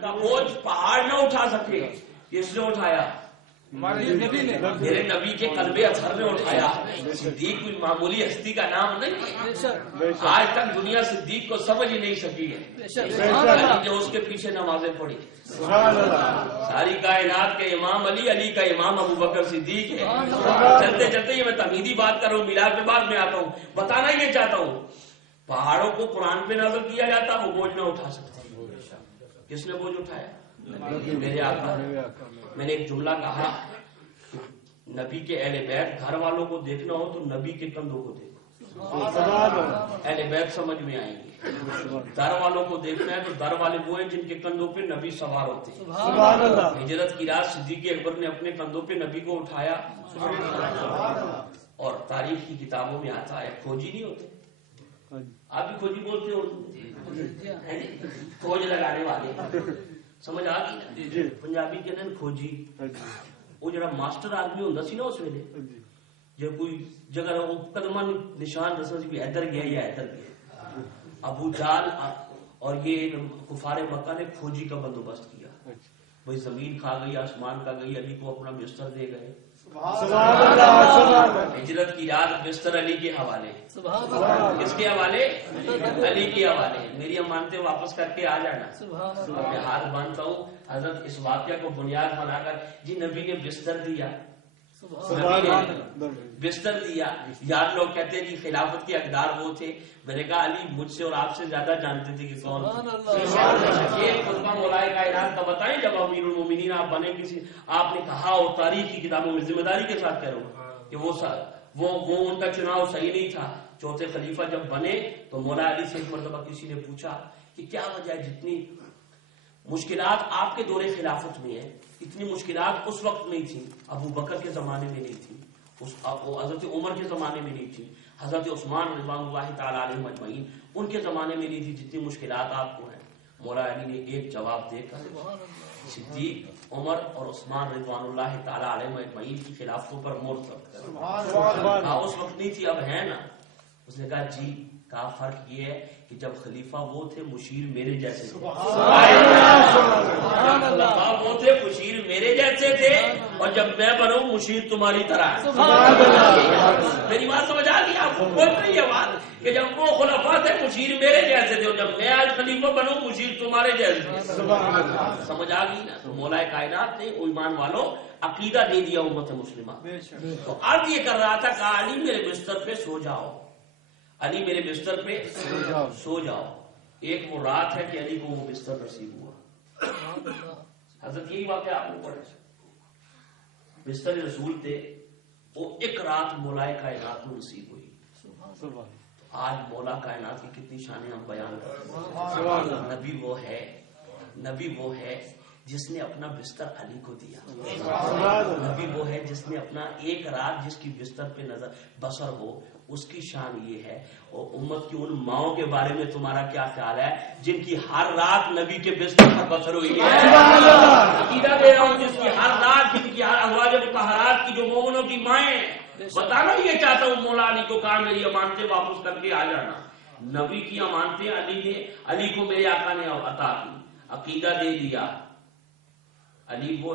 کا بوجھ پہاڑ نہ اٹھا سکے، کس نے اٹھایا؟ میرے نبی کے قلب اطہر نے اٹھایا۔ صدیق کوئی معمولی ہستی کا نام نہیں، آج تک دنیا صدیق کو سمجھ ہی نہیں سکی ہے جو اس کے پیچھے نمازیں پڑھی۔ ساری کائنات کے امام علی، علی کا امام ابو بکر صدیق ہے۔ چلتے چلتے یہ میں تمہیدی بات کر رہا ہوں، میلاد کے بعد میں آتا ہوں، بتانا یہ چاہتا ہوں پہاڑوں کو قرآن پہ نازل کیا جاتا، وہ بوجھ نہ اٹھا سکتے۔ کس نے بوجھ اٹھایا؟ میرے آقا۔ میں نے ایک جملہ کہا، نبی کے اہل بیت گھر والوں کو دیکھنا ہو تو نبی کے کندھوں کو دیکھو، اہل بیت سمجھ میں آئیں گے۔ در والوں کو دیکھنا ہے تو در والے وہ ہیں جن کے کندھوں پہ نبی سوار ہوتے ہیں۔ ہجرت کی رات صدیق اکبر نے اپنے کندھوں پہ نبی کو اٹھایا، اور تاریخ کی کتابوں میں آتا ہے کھوجی نہیں ہوتے، آپ بھی کھوجی بولتے ہو، کھوج لگانے والے، سمجھ آ گئی؟ پنجابی کہتے ہیں کھوجی، وہ جڑا ماسٹر آدمی ہوتا سی نا اس ویلے، جب کوئی جگہ قدمہ نشان دسنا سی بھی ادھر گیا یا ادھر گیا، ابو جال اور یہ کفار مکہ نے کھوجی کا بندوبست کیا، بھائی زمین کھا گئی، آسمان کھا گئی، علی کو اپنا بستر دے گئے۔ ہجرت کی رات بستر علی کے حوالے، کس کے حوالے؟ علی کے حوالے۔ میری امانتیں واپس کر کے آ جانا۔ میں ہاتھ باندھتا ہوں حضرت اس واقعہ کو بنیاد بنا کر، جی نبی نے بستر دیا، نبی نے بستر دیا۔ یار لوگ کہتے ہیں جی خلافت کے حقدار وہ تھے، میں نے کہا علی مجھ سے اور آپ سے زیادہ جانتے تھے کہ کون۔ یہ خطبہ مولا کائنات کا بتائیں جب امیر المومنین آپ بنے، کسی آپ نے کہا اور تاریخ کی کتابوں میں ذمہ داری کے ساتھ کہہ رہا ہوں کہ وہ ان کا چناؤ صحیح نہیں تھا۔ چوتھے خلیفہ جب بنے تو مولا علی سے ایک مرتبہ کسی نے پوچھا کہ کیا وجہ ہے جتنی مشکلات آپ کے دور خلافت میں ہیں، اتنی مشکلات اس وقت نہیں تھی، ابو بکر کے زمانے میں نہیں تھی، حضرت عمر کے زمانے میں نہیں تھی، حضرت عثمان رضوان اللہ تعالی علیہ اجمعین ان کے زمانے میں نہیں تھی جتنی مشکلات آپ کو ہیں۔ مولا علی نے ایک جواب دے کر صدیق، عمر اور عثمان رضوان اللہ تعالی علیہ اجمعین کی خلافتوں پر مرتب کر۔ اس وقت نہیں تھی، اب ہے نا۔ اس نے کہا جی کا فرق یہ ہے کہ جب خلیفہ وہ تھے مشیر میرے جیسے تھے، وہ تھے مشیر میرے جیسے تھے، اور جب میں بنوں مشیر تمہاری طرح ہے۔ میری بات سمجھ آ گئی آپ کو؟ بول رہی ہے بات کہ جب وہ خلفاء تھے مشیر میرے جیسے تھے، اور جب میں آج خلیفہ بنوں مشیر تمہارے جیسے تھے۔ سمجھ آ گئی نا؟ تو مولا کائنات نے ایمان والوں عقیدہ دے دیا امت مسلمہ۔ تو عرض یہ کر رہا تھا کہ علی میرے بستر پہ سو جاؤ، علی میرے بستر پہ سو جاؤ۔ ایک وہ رات ہے کہ علی کو وہ بستر نصیب ہوا۔ حضرت یہی واقعہ آپ کو پڑھے، بستر رسول تھے، وہ ایک رات مولا کائنات کو نصیب ہوئی۔ آج مولا کائنات کی کتنی شانیں ہم بیان کرتے ہیں۔ نبی وہ ہے جس نے اپنا بستر علی کو دیا، نبی وہ ہے جس نے اپنا ایک رات جس کی بستر پہ نظر بسر ہو، اس کی شان یہ ہے۔ اور امت کی ان ماؤں کے بارے میں تمہارا کیا خیال ہے جن کی ہر رات نبی کے بستر پر بسر ہوئی ہے؟ عقیدہ دے رہا ہوں جس کی ہر رات، جن کی ہر ازواج مطہرات کی جو مومنوں کی مائیں ہیں، بتانا یہ چاہتا ہوں مولا علی کو کہا میری امانتیں واپس کر کے آ جانا۔ نبی کی امانتیں علی کو میرے آقا نے عطا کی، عقیدہ دے دیا۔ علی وہ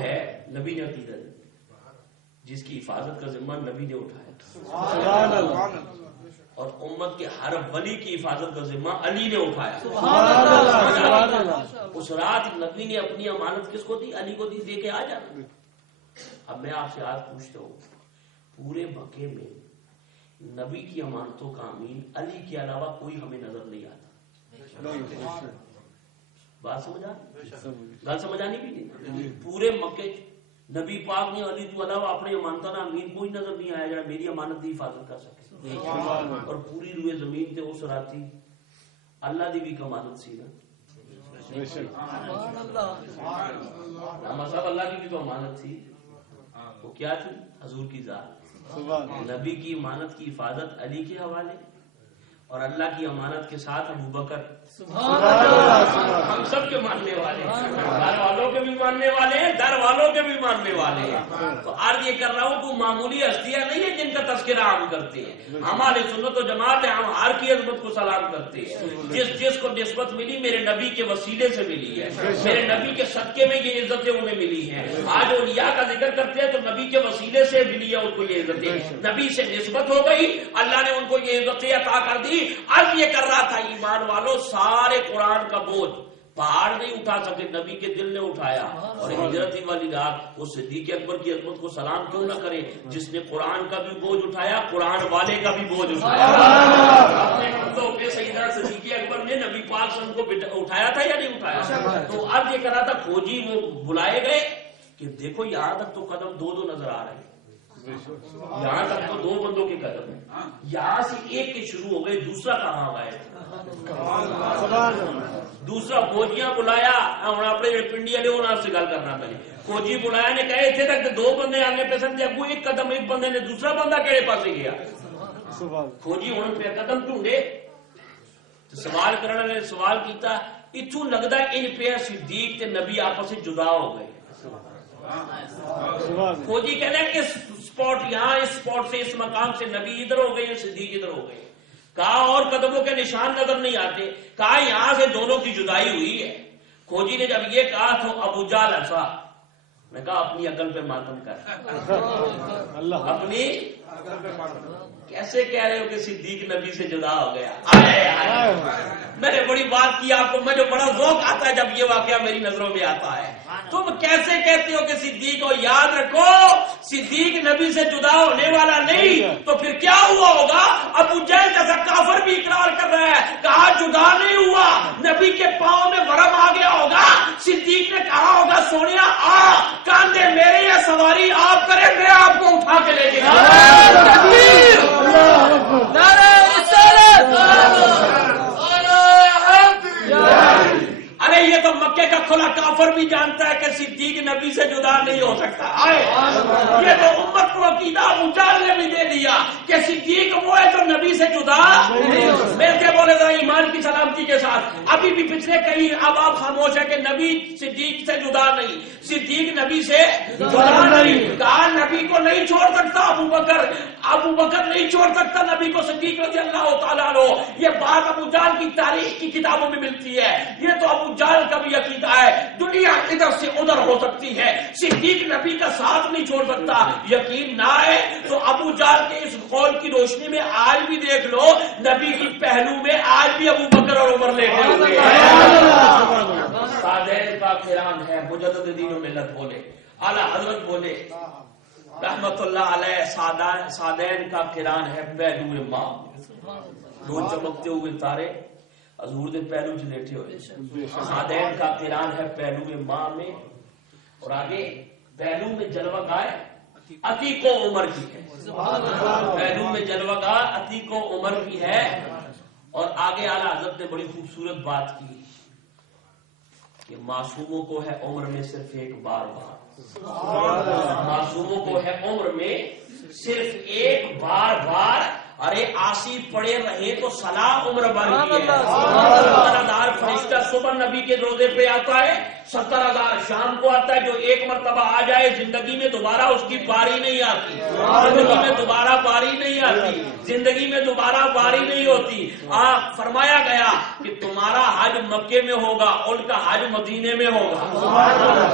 ہے نبی نے عقیدہ دیا جس کی حفاظت کا ذمہ نبی نے اٹھایا، اور امت کے ہر ولی کی حفاظت کا ذمہ علی نے اٹھایا۔ اس رات نبی نے اپنی امانت کس کو دی؟ علی کو دی، دے کے آ جانا۔ اب میں آپ سے آج پوچھتا ہوں، پورے مکے میں نبی کی امانتوں کا امین علی کے علاوہ کوئی ہمیں نظر نہیں آتا۔ بات گل سمجھ آنی بھی نہیں۔ پورے مکے نبی پاک نے علی تو علاوہ اپنے امانتوں کا امین کوئی نظر نہیں آیا جڑا میری امانت کی حفاظت کر سکے۔ اور پوری روئے زمین تے اس راتی اللہ دی بھی امانت سی نا، صاحب اللہ کی بھی تو امانت تھی۔ وہ کیا تھی؟ حضور کی ذات۔ نبی کی امانت کی حفاظت علی کے حوالے، اور اللہ کی امانت کے ساتھ ابو بکر ہم سب کے ماننے والے ہیں، گھر والوں کے بھی ماننے والے ہیں، در والوں کے بھی ماننے والے ہیں۔ تو عرض یہ کر رہا ہوں کہ معمولی ہستیاں نہیں ہیں جن کا تذکرہ ہم کرتے ہیں، ہمارے سنت و جماعت ہے، ہم ہر کی عظمت کو سلام کرتے ہیں۔ جس کو نسبت ملی میرے نبی کے وسیلے سے ملی ہے، میرے نبی کے صدقے میں یہ عزتیں انہیں ملی ہیں۔ آج اولیاء کا ذکر کرتے ہیں تو نبی کے وسیلے سے ملی ہے ان کو یہ عزتیں، نبی سے نسبت ہو گئی، اللہ نے ان کو یہ عزتیں عطا کر دی۔ اب یہ کر رہا تھا ایمان والوں، سارے قرآن کا بوجھ پہاڑ نہیں اٹھا سکے، نبی کے دل نے اٹھایا، اور ہجرت والی رات وہ صدیق اکبر کی عظمت کو سلام کیوں نہ کرے جس نے قرآن کا بھی بوجھ اٹھایا، قرآن والے کا بھی بوجھ اٹھایا۔ اپنے کندھوں پہ سیدنا صدیق اکبر نے نبی پاک سے ان کو اٹھایا تھا یا نہیں اٹھایا؟ تو اب یہ کر رہا تھا، فوجی وہ بلائے گئے کہ دیکھو یہاں تک تو قدم دو نظر آ رہے ہیں، یہاں تک تو دو بندوں کے قدم ہیں، یہاں سے ایک کے شروع ہو گئے، دوسرا کہاں آئے؟ دوسرا فوجیاں بلایا، ہوں اپنے پنڈی والے ہونا سے گل کرنا پہلے، فوجی بلایا نے کہے اتنے تک دو بندے آگے پہ سن، ابو ایک قدم ایک بندے نے، دوسرا بندہ کہڑے پاسے گیا؟ فوجی ہوں پہ قدم ڈھونڈے، سوال کرنے نے سوال کیتا، اتوں لگتا ان پہ صدیق تے نبی آپس سے جدا ہو گئے۔ فوجی کہنے اس سپاٹ یہاں، اس سپاٹ سے، اس مقام سے نبی ادھر ہو گئے، صدیق ادھر ہو گئے۔ کہا اور قدموں کے نشان نظر نہیں آتے، کہا یہاں سے دونوں کی جدائی ہوئی ہے۔ فوجی نے جب یہ کہا تو ابو جہل ہنسا، میں کہا اپنی عقل پہ ماتم کر، اپنی کیسے کہہ رہے ہو کہ صدیق نبی سے جدا ہو گیا؟ میں نے بڑی بات کی آپ کو، مجھے بڑا ذوق آتا ہے جب یہ واقعہ میری نظروں میں آتا ہے۔ تم کیسے کہتے ہو کہ صدیق ہو؟ یاد رکھو صدیق نبی سے جدا ہونے والا نہیں، تو پھر کیا ہوا ہوگا؟ ابو جہل جیسا کافر بھی اقرار کر رہا ہے، کہا جدا نہیں ہوا، نبی کے پاؤں میں ورم آ گیا ہوگا۔ صدیق نے کہا ہوگا سونیا آ، کاندھے میرے یا سواری آپ کرے، میں آپ کو اٹھا کے لے کے ارے یہ تو مکے کا کھلا کافر بھی جانتا ہے کہ صدیق نبی سے جدا نہیں ہو سکتا۔ یہ تو امت کو عقیدہ ابو جہل نے بھی دے دیا کہ صدیق وہ ہے جو نبی سے جدا میں کے بولے ذرا ایمان کی سلامتی کے ساتھ، ابھی بھی پچھلے کئی اب آپ خاموش ہے کہ نبی صدیق سے جدا نہیں، صدیق نبی سے جدا نہیں، کہا نبی کو نہیں چھوڑ سکتا ابو بکر نہیں چھوڑ سکتا نبی کو، صدیق رضی اللہ تعالیٰ عنہ۔ یہ بات ابو جہل کی تاریخ کی کتابوں میں ملتی ہے، یہ تو ابو جہل کا بھی عقیدہ ہے، دنیا ادھر سے ادھر ہو سکتی ہے، صدیق نبی کا ساتھ نہیں چھوڑ سکتا۔ یقین نہ ہے تو ابو جہل کے اس قول کی روشنی میں آج بھی دیکھ لو، نبی کی پہلو میں آج بھی ابو بکر اور عمر لیٹے ہوئے ہیں۔ سادین کا کرام ہے، مجدد دین و ملت بولے، اعلیٰ حضرت بولے رحمت اللہ علیہ، سادین کا کران ہے پہلو ماں، دو چمکتے ہوئے تارے حضور دے پہلو چ لیٹے ہوئے، سادین کا کران ہے پہلو ماں میں، اور آگے پہلو میں جلوہ گائے عتیق و عمر کی ہے، پہلو میں جلوہ گاہ عتیق و عمر کی ہے۔ اور آگے اعلیٰ حضرت نے بڑی خوبصورت بات کی کہ معصوموں کو ہے عمر میں صرف ایک بار، معصوموں کو ہے عمر میں صرف ایک بار، ارے آسی پڑے رہے تو صلاح عمر بھر کی ہے۔ 70,000 فرشتہ صبح نبی کے روزے پہ آتا ہے، 70,000 شام کو آتا ہے، جو ایک مرتبہ آ جائے زندگی میں دوبارہ اس کی باری نہیں آتی، زندگی میں دوبارہ باری نہیں آتی، زندگی میں دوبارہ باری نہیں ہوتی۔ فرمایا گیا کہ تمہارا حج مکے میں ہوگا، ان کا حج مدینے میں ہوگا۔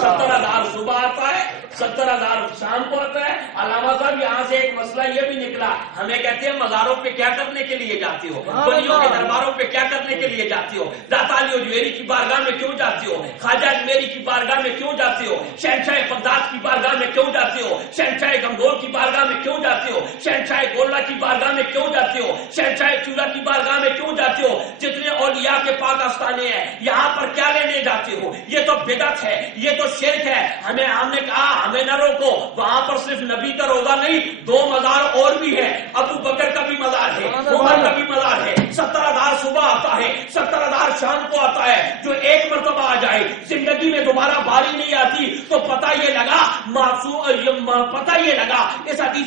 70,000 صبح آتا ہے، 70,000 شام کو آتا ہے۔ علامہ صاحب یہاں سے ایک مسئلہ یہ بھی نکلا، ہمیں کہتے ہیں مزاروں پہ کیا کرنے کے لیے جاتے ہو، ولیوں کے درباروں پہ کیا کرنے کے لیے جاتے ہو، داتا علی اجویری کی بارگاہ میں کیوں جاتے ہو، خواجہ اجمیری کی بارگاہ میں کیوں جاتے ہو، شہنشاہ بغداد کی بارگاہ میں کیوں جاتے ہو، شہنشاہ گنگور کی بارگاہ میں کیوں جاتے ہو، شہنشاہ گولڈا کی بارگاہ میں کیوں جاتے ہو، شہنشاہ چورا کی بارگاہ میں کیوں جاتے ہو، جتنے اولیاء کے پاک آستانے ہیں یہاں پر کیا لینے جاتے ہو؟ یہ تو بدعت ہے، یہ تو شرک ہے۔ ہم نے کہا ہمیں نہ روکو، وہاں پر صرف نبی کا روزہ نہیں، 2 مزار اور بھی ہے، ابو بکر کا بھی مزار ہے، عمر کا بھی مزار ہے۔ 70,000 صبح آتا ہے، 70,000 شام کو آتا ہے، جو ایک مرتبہ آ جائے زندگی میں دوبارہ باری نہیں آتی۔ تو پتہ یہ لگا اس حدیث